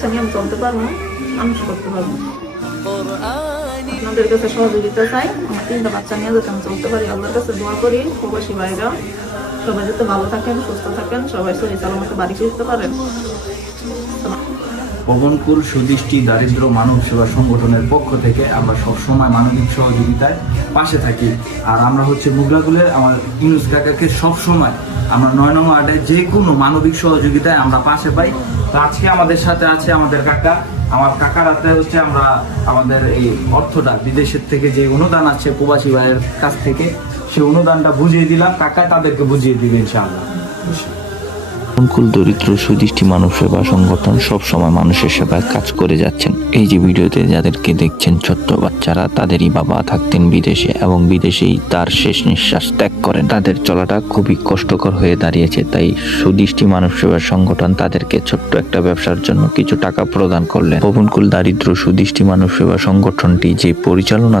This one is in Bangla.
বাচ্চা নিয়ে আমি চলতে পারবো, মানুষ করতে পারবো। আপনাদের কাছে সহযোগিতা চাই, আমার 3টা বাচ্চা নিয়ে যাতে আমি চলতে পারি। আল্লাহর কাছে দোয়া করি প্রবাসী ভাইরা সবাই যাতে ভালো থাকেন, সুস্থ থাকেন, সবাই সহি সালামতে বাড়ি ফিরতে পারেন। পবনকুল সুদৃষ্টি দারিদ্র মানব সেবা সংগঠনের পক্ষ থেকে আমরা সবসময় মানবিক সহযোগিতায় পাশে থাকি। আর আমরা হচ্ছে বুগলাগুলের আমার ইউনুস কাকাকে সবসময় আমরা 9 নম্বর ওয়ার্ডে যে কোনো মানবিক সহযোগিতায় আমরা পাশে পাই। তো আজকে আমাদের সাথে আছে আমাদের কাকা। আমার কাকার হাতে হচ্ছে আমরা আমাদের এই অর্থটা বিদেশের থেকে যে অনুদান আছে প্রবাসী ভাইয়ের কাছ থেকে, সেই অনুদানটা বুঝিয়ে দিলাম। কাকা তাদেরকে বুঝিয়ে দিবে ইনশাআল্লাহ। পবনকুল দরিদ্র সুদৃষ্টি মানব সেবা সংগঠন সব সময় মানুষের সেবায় কাজ করে যাচ্ছেন। এই যে ভিডিওতে যাদেরকে দেখছেন ছোট্ট বাচ্চারা, তাদেরই বাবা থাকতেন বিদেশে এবং বিদেশেই তার শেষ নিঃশ্বাস ত্যাগ করেন। তাদের চলাটা খুবই কষ্টকর হয়ে দাঁড়িয়েছে, তাই সুদৃষ্টি মানব সেবা সংগঠন তাদেরকে ছোট্ট একটা ব্যবসার জন্য কিছু টাকা প্রদান করলেন। পবনকুল দারিদ্র সুদৃষ্টি মানব সেবা সংগঠনটি যে পরিচালনা